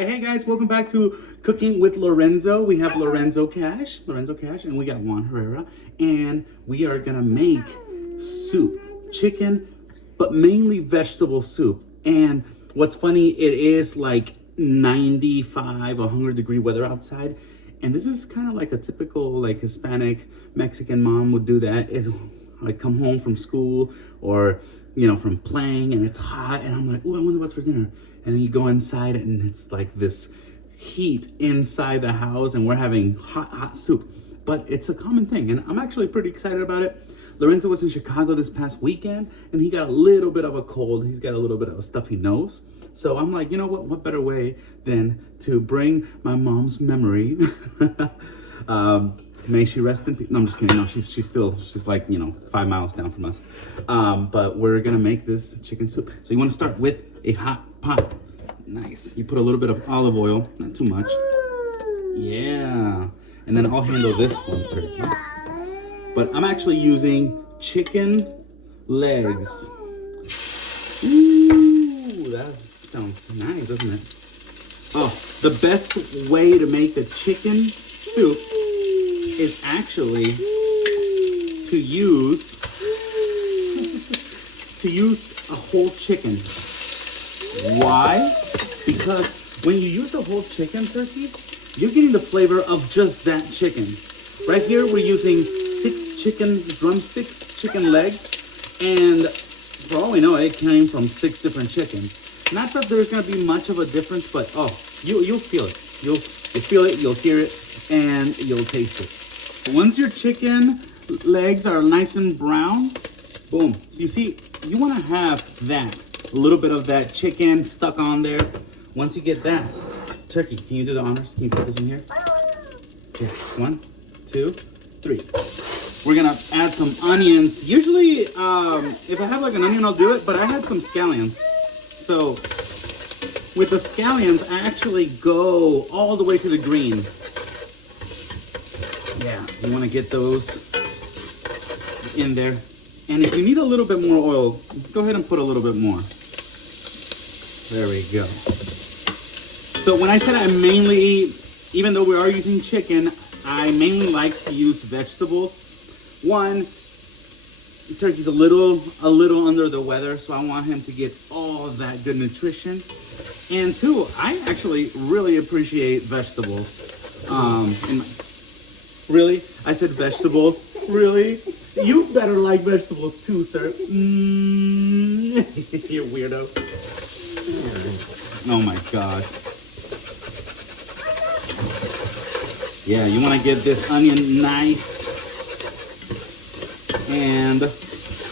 Hey guys, welcome back to Cooking with Lorenzo. We have Lorenzo Cash, and we got Juan Herrera, and we are gonna make soup, chicken, but mainly vegetable soup. And what's funny, it is like 95, 100-degree weather outside, and this is kind of like a typical like Hispanic Mexican mom would do that. It, like come home from school or from playing and it's hot and I'm like, oh, I wonder what's for dinner. And then you go inside and it's like this heat inside the house and we're having hot soup. But it's a common thing and I'm actually pretty excited about it. Lorenzo was in Chicago this past weekend and he got a little bit of a cold. He's got a little bit of a stuffy nose. So I'm like, you know what better way than to bring my mom's memory. May she rest in peace. No, I'm just kidding. No, she's like 5 miles down from us. But we're gonna make this chicken soup. So you want to start with a hot pot. Nice. You put a little bit of olive oil, not too much. Yeah. And then I'll handle this one, turkey. But I'm actually using chicken legs. Ooh, that sounds nice, doesn't it? Oh, the best way to make the chicken soup is actually to use a whole chicken. Why? Because when you use a whole chicken, turkey, you're getting the flavor of just that chicken. Right here, we're using 6 chicken drumsticks, chicken legs, and for all we know, it came from 6 different chickens. Not that there's gonna be much of a difference, but you'll feel it. You'll feel it, you'll hear it, and you'll taste it. Once your chicken legs are nice and brown, boom. So you see, you want to have that, a little bit of that chicken stuck on there. Once you get that, turkey, can you do the honors? Can you put this in here? Yeah, 1, 2, 3. We're gonna add some onions. Usually, if I have like an onion, I'll do it, but I had some scallions. So with the scallions, I actually go all the way to the green. Yeah, you want to get those in there. And if you need a little bit more oil, go ahead and put a little bit more. There we go. So when I said I mainly, even though we are using chicken, I mainly like to use vegetables. One, turkey's a little under the weather, so I want him to get all of that good nutrition. And 2, I actually really appreciate vegetables. Really? I said vegetables. Really? You better like vegetables too, sir. You weirdo. Oh my gosh. Yeah, you want to get this onion nice and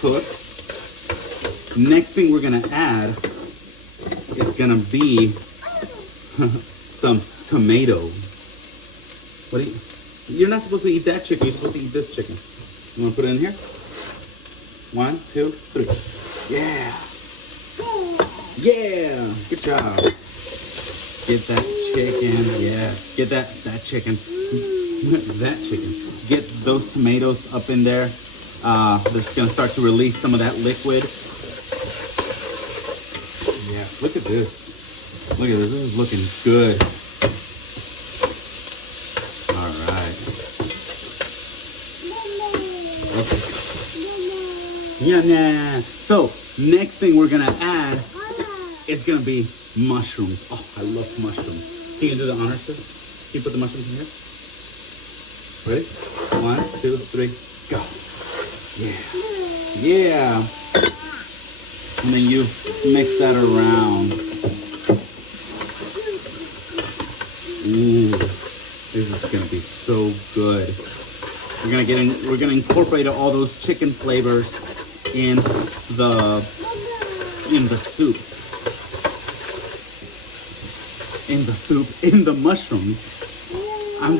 cooked. Next thing we're going to add is going to be some tomato. What do you... You're not supposed to eat that chicken. You're supposed to eat this chicken. You want to put it in here? 1, 2, 3. Yeah. Yeah. Good job. Get that chicken. Yes. Get that chicken. That chicken. Get those tomatoes up in there. That's going to start to release some of that liquid. Yeah. Look at this. Look at this. This is looking good. Okay. Yeah. So next thing we're gonna add is gonna be mushrooms. Oh, I love mushrooms. Can you do the honors, sir? Can you put the mushrooms in here? Ready? 1, 2, 3, go. Yeah. And then you mix that around. Ooh, this is gonna be so good. We're gonna incorporate all those chicken flavors in the soup. In the mushrooms. I'm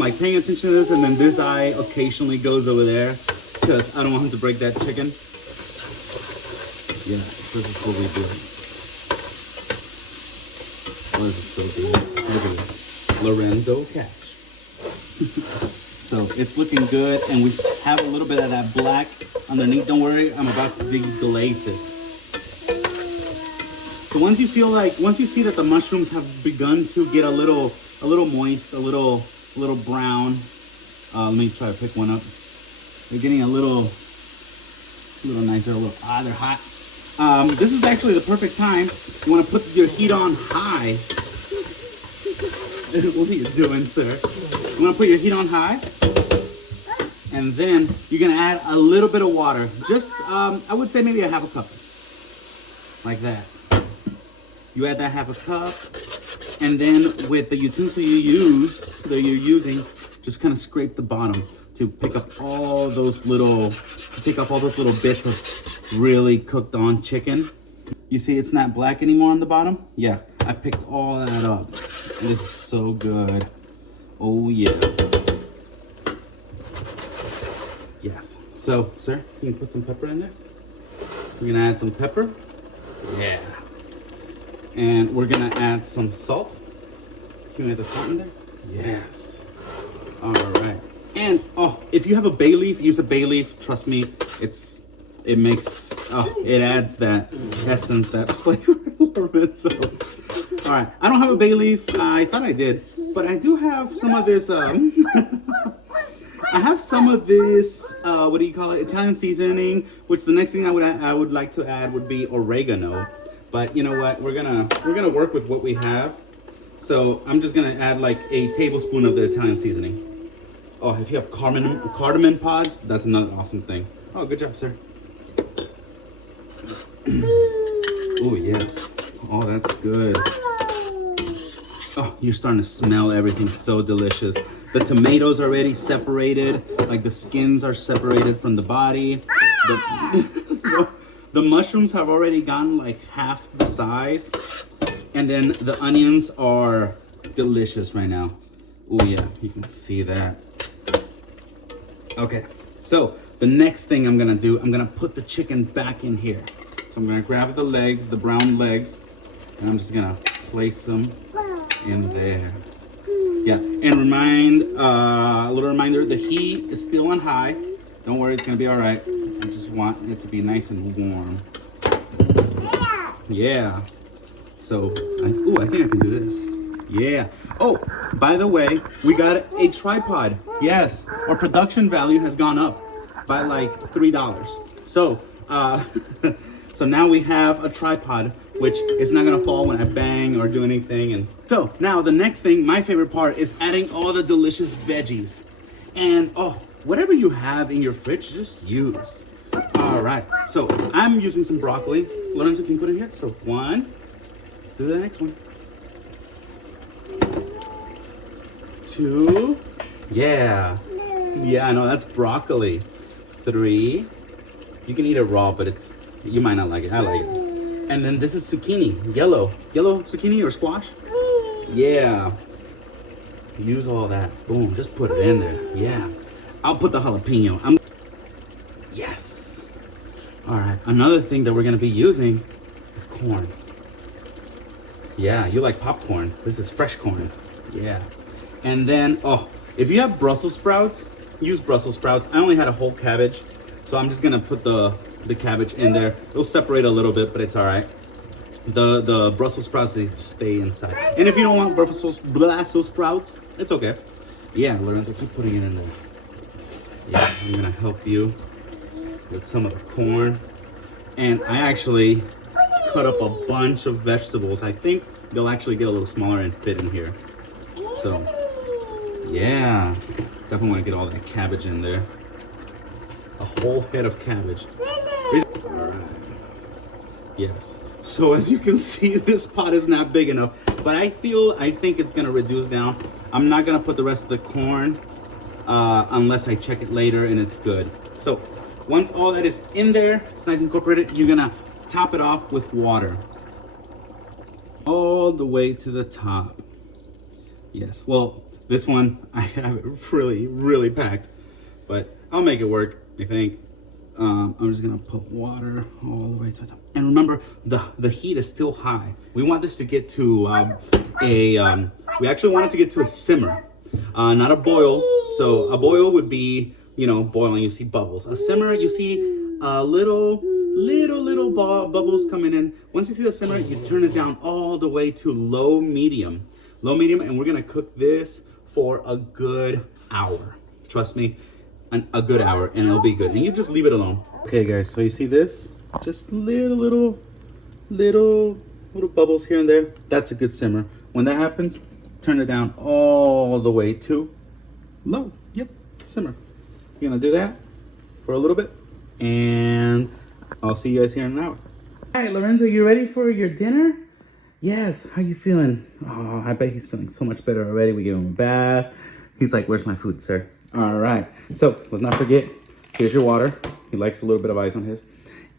like paying attention to this, and then this eye occasionally goes over there because I don't want him to break that chicken. Yes, this is what we do. Oh, this is so good. Look at this. Lorenzo Cash. So it's looking good, and we have a little bit of that black underneath. Don't worry, I'm about to deglaze it. So once you see that the mushrooms have begun to get a little moist, a little brown. Let me try to pick one up. They're getting a little nicer, they're hot. This is actually the perfect time. You want to put your heat on high. What are you doing, sir? You want to put your heat on high. And then you're going to add a little bit of water. Just, I would say maybe a half a cup. Like that. You add that half a cup. And then with the utensil you're using, just kind of scrape the bottom to pick up all those little, take off all those little bits of really cooked on chicken. You see it's not black anymore on the bottom? Yeah, I picked all that up. And this is so good. Oh yeah. Yes. So, sir, can you put some pepper in there? We're gonna add some pepper. Yeah. And we're gonna add some salt. Can you add the salt in there? Yes. All right. And if you have a bay leaf, use a bay leaf. Trust me, it adds that essence, that flavor. So, all right. I don't have a bay leaf. I thought I did, but I do have some of this. I have some of this. What do you call it? Italian seasoning. Which the next thing I would like to add would be oregano. But you know what? We're gonna work with what we have. So I'm just gonna add like a tablespoon of the Italian seasoning. Oh, if you have cardamom pods, that's another awesome thing. Oh, good job, sir. Oh, yes. Oh, that's good. Oh, you're starting to smell everything so delicious. The tomatoes are already separated, like the skins are separated from the body. The mushrooms have already gotten like half the size. And then the onions are delicious right now. Oh yeah, you can see that. Okay, so the next thing I'm gonna do, I'm gonna put the chicken back in here. So I'm gonna grab the legs, the brown legs, and I'm just gonna place them in there. Yeah, and a little reminder, the heat is still on high. Don't worry, it's gonna be all right. I just want it to be nice and warm. Yeah. So, I think I can do this. Yeah. Oh, by the way, we got a tripod. Yes, our production value has gone up by like $3. So, so now we have a tripod, which is not gonna fall when I bang or do anything. And so now the next thing, my favorite part, is adding all the delicious veggies. And whatever you have in your fridge, just use. All right. So I'm using some broccoli. Lorenzo, can you put it here? So 1. Do the next one. 2. Yeah. Yeah, no, that's broccoli. 3. You can eat it raw, but you might not like it. I like it. And then this is zucchini, yellow zucchini or squash. Yeah. Use all that. Boom, just put it in there. Yeah. I'll put the jalapeno. Yes. All right. Another thing that we're gonna be using is corn. Yeah, you like popcorn. This is fresh corn. Yeah. And then, if you have Brussels sprouts, use Brussels sprouts. I only had a whole cabbage, so I'm just gonna put the cabbage in there. It'll separate a little bit, but it's all right. The Brussels sprouts, they stay inside. And if you don't want Brussels sprouts, it's okay. Yeah, Lorenzo, keep putting it in there. Yeah, I'm gonna help you with some of the corn. And I actually cut up a bunch of vegetables. I think they'll actually get a little smaller and fit in here. So, yeah, definitely want to get all that cabbage in there. A whole head of cabbage. All right. Yes. So as you can see, this pot is not big enough, but I think it's gonna reduce down. I'm not gonna put the rest of the corn unless I check it later and it's good. So once all that is in there, it's nice and incorporated, you're gonna top it off with water. All the way to the top. Yes, well, this one, I have it really, really packed, but I'll make it work, I think. I'm just gonna put water all the way to the top. And remember, the heat is still high. We want this to get to we actually want it to get to a simmer, not a boil. So a boil would be, boiling, you see bubbles. A simmer, you see little little bubbles coming in. Once you see the simmer, you turn it down all the way to low medium. Low medium, and we're gonna cook this for a good hour. Trust me, a good hour, and it'll be good. And you just leave it alone. Okay, guys, so you see this? Just little bubbles here and there. That's a good simmer. When that happens, turn it down all the way to low. Yep, simmer. You're gonna do that for a little bit, and I'll see you guys here in an hour. All right, Lorenzo, you ready for your dinner? Yes, how you feeling? Oh, I bet he's feeling so much better already. We gave him a bath. He's like, where's my food, sir? All right, so let's not forget, here's your water. He likes a little bit of ice on his.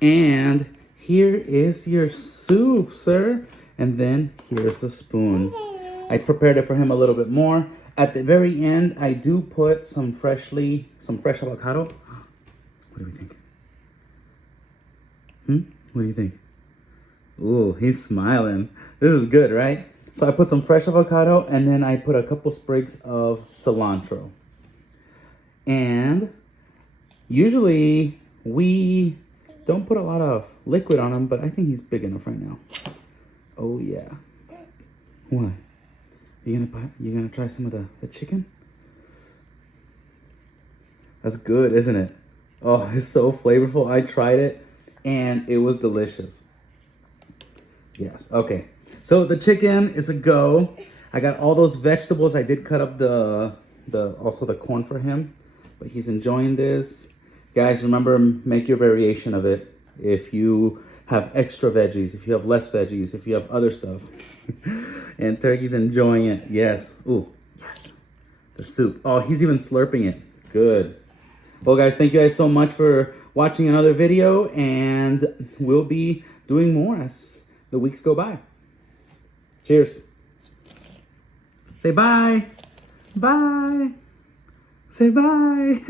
And here is your soup, sir. And then here's a spoon. I prepared it for him a little bit more. At the very end, I do put some fresh avocado. What do we think? What do you think? Ooh, he's smiling. This is good, right? So I put some fresh avocado, and then I put a couple sprigs of cilantro. And usually we don't put a lot of liquid on him, but I think he's big enough right now. Oh yeah. What? You gonna try some of the chicken? That's good, isn't it? Oh, it's so flavorful. I tried it and it was delicious. Yes, okay. So the chicken is a go. I got all those vegetables. I did cut up also the corn for him, but he's enjoying this. Guys, remember, make your variation of it. If you have extra veggies, if you have less veggies, if you have other stuff. And Turkey's enjoying it. Yes. Ooh, yes. The soup. Oh, he's even slurping it. Good. Well, guys, thank you guys so much for watching another video, and we'll be doing more as the weeks go by. Cheers. Say bye. Bye. Say bye.